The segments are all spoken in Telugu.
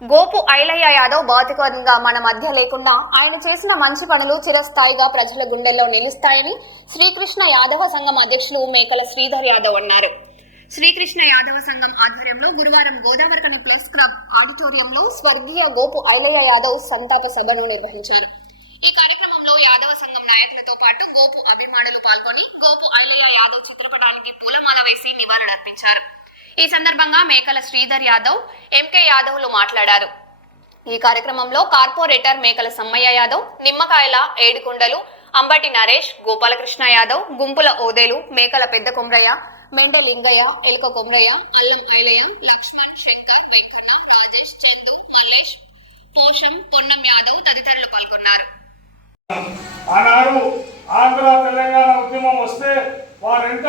గోపు ఐలయ్య యాదవ్ భౌతికంగా మన మధ్య లేకుండా ఆయన చేసిన మంచి పనులు చిరస్థాయిగా ప్రజల గుండెల్లో నిలుస్తాయని శ్రీకృష్ణ యాదవ సంఘం అధ్యక్షులు మేకల శ్రీధర్ యాదవ్ అన్నారు. శ్రీకృష్ణ యాదవ సంఘం ఆధ్వర్యంలో గురువారం గోదావరికని ప్లస్ క్లబ్ ఆడిటోరియంలో స్వర్గీయ గోపు ఐలయ్య యాదవ్ సంతాప సభను నిర్వహించారు. ఈ కార్యక్రమంలో యాదవ సంఘం నాయకులతో పాటు గోపు అభిమానులు పాల్గొని గోపు ఐలయ్య యాదవ్ చిత్రపటానికి పూలమాల వేసి నివాళులర్పించారు. ఈ సందర్భంగా మేకల శ్రీధర్ యాదవ్, ఎంకే యాదవ్లు మాట్లాడారు. ఈ కార్యక్రమంలో కార్పొరేటర్ మేకల సమ్మయ్య యాదవ్, నిమ్మకాయల ఏడుకొండలు, అంబటి నరేష్, గోపాలకృష్ణ యాదవ్, గుంపుల ఓదేలు, మేకల పెద్ద కొమ్రయ్య, మెండ లింగయ్య, ఎలుక కొమ్రయ్య, అల్లం ఐలయ్య, లక్ష్మణ్, శంకర్, వెంకన్న, రాజేష్, చందు, మల్లేష్, పోషం, పొన్నం యాదవ్ తదితరులు పాల్గొన్నారు. ఆనాడు ఆంధ్ర తెలంగాణ ఉద్యమం వస్తే వారెంత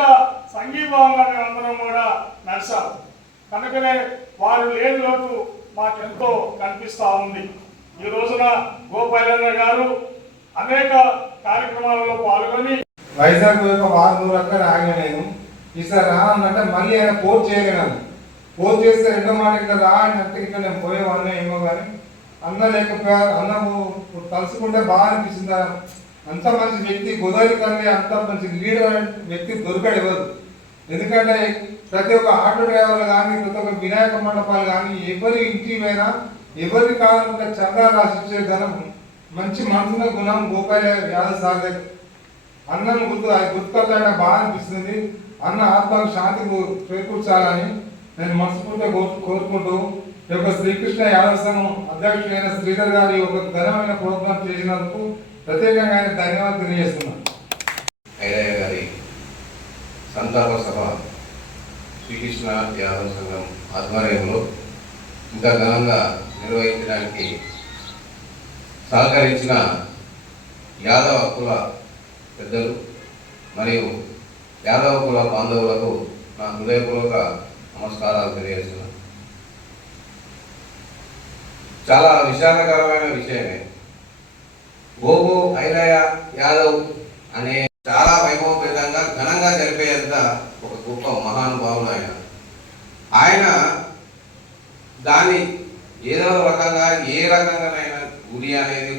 సంఘీభావంగా అందరం కూడా నడిచారు. కనుకనే వారు లేని లోటు మాకెంతో కనిపిస్తూ ఉంది. ఈ రోజున గోపాలన్న గారు అనేక కార్యక్రమాలలో పాల్గొని వైజాగ్ వారం అక్కడ ఆగిన నేను ఈసారి రా అన్నట్టే మళ్ళీ ఆయన ఫోన్ చేయలేను. ఫోన్ చేస్తే రెండో మాట ఇక్కడ రా అంటే ఇక్కడ నేను పోయేవాడిని ఏమో కానీ అన్న లేకపోయారు. అన్న తలుసుకుంటే బాగా అనిపిస్తుంది. అంత మంచి వ్యక్తి గోదావరి కన్నా అంత మంచి లీడర్ వ్యక్తి దొరకడు ఎవరు. ఎందుకంటే ప్రతి ఒక్క ఆటో డ్రైవర్లు కానీ ప్రతి ఒక్క వినాయక మండపాలు కానీ ఎవరి ఇంటి మీద ఎవరికి కావాలంటే చందా రాసిచ్చే ధనం మంచి మనసున్న గుణం గోపాల యాదవ్ సార్ దగ్గర. అన్నం గుర్తుకొచ్చాక బాగా అనిపిస్తుంది. అన్న ఆత్మకు శాంతి చేకూర్చాలని నేను మనస్ఫూర్తిగా కోరుకుంటూ ఈ యొక్క శ్రీకృష్ణ యాదవ సంఘం అధ్యక్షుడైన శ్రీధర్ గారి ఒక ఘనమైన ప్రోగ్రాం చేసినందుకు ప్రత్యేకంగా ఆయన ధన్యవాదాలు తెలియజేస్తున్నాను. ఐలయ్య గారి సంతాప సభ శ్రీకృష్ణ యాదవ సంఘం ఆధ్వర్యంలో ఇంకా ఘనంగా నిర్వహించడానికి సహకరించిన యాదవ కుల పెద్దలు మరియు యాదవ కుల బాంధవులకు నా హృదయపూర్వక నమస్కారాలు తెలియజేస్తున్నాను. చాలా విషాదకరమైన విషయమే. గోపు ఐలయ్య యాదవ్ అనే చాలా వైభవపేతంగా ఘనంగా జరిపేంత ఒక గొప్ప మహానుభావుడు ఆయన దాన్ని ఏదో రకంగా ఏ రకంగానైనా గుడి అనేది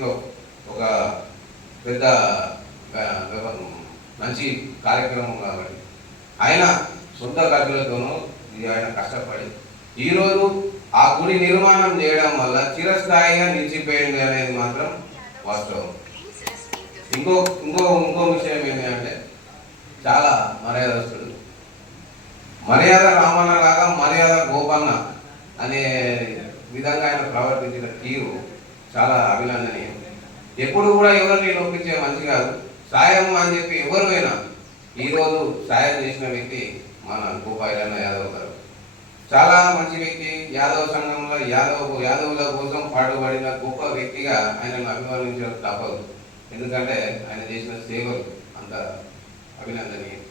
ఒక పెద్ద మంచి కార్యక్రమం కాబట్టి ఆయన సొంత ఖర్చులతోనూ ఆయన కష్టపడి ఈరోజు ఆ గుడి నిర్మాణం చేయడం వల్ల చిరస్థాయిగా నిలిచిపోయింది అనేది మాత్రం వాస్తవం. ఇంకో విషయం ఏంటంటే చాలా మర్యాదస్తుడు. మర్యాద రామన్న లాగా మర్యాద గోపన్న అనే విధంగా ఆయన ప్రవర్తించిన తీరు చాలా అభినందనీయం. ఎప్పుడు కూడా ఎవరిని నొప్పించే మంచి కాదు. సాయం అని చెప్పి ఎవరైనా ఈరోజు సాయం చేసిన వ్యక్తి మన గోపాలన్న యాదవ్ గారు. చాలా మంచి వ్యక్తి. యాదవ సంఘంలో యాదవుల కోసం పాటుపడిన గొప్ప వ్యక్తిగా ఆయనను అభిమానించడం తప్పదు. ఎందుకంటే ఆయన చేసిన సేవలు అంత అభినందనీయం.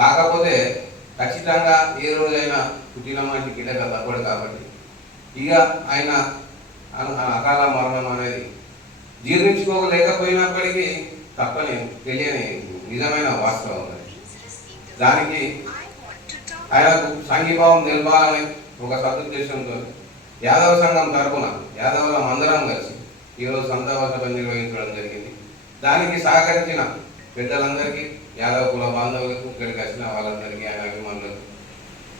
కాకపోతే ఖచ్చితంగా ఏ రోజైనా పుట్టిన మంచి గిడక తప్పడు కాబట్టి ఇక ఆయన అకాల మరణం అనేది జీర్ణించుకోలేకపోయినప్పటికీ తప్పని తెలియని నిజమైన వాస్తవం. దానికి ఆయనకు సంఘీభావం నిలపాలని ఒక సదుద్దేశంతో యాదవ సంఘం తరఫున యాదవుల అందరం కలిసి ఈరోజు సంతాప సభ నిర్వహించడం జరిగింది. దానికి సహకరించిన పెద్దలందరికీ, యాదవ కుల బాంధవులకు, ఇక్కడికి వచ్చిన వాళ్ళందరికీ, ఆయన అభిమానులకు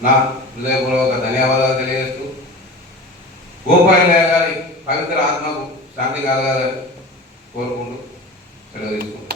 నా హృదయపూర్వక ధన్యవాదాలు తెలియజేస్తూ గోపాలయ్య గారి పవిత్ర ఆత్మకు శాంతి కలగాలని కోరుకుంటూ సెలవు తీసుకుంటాను.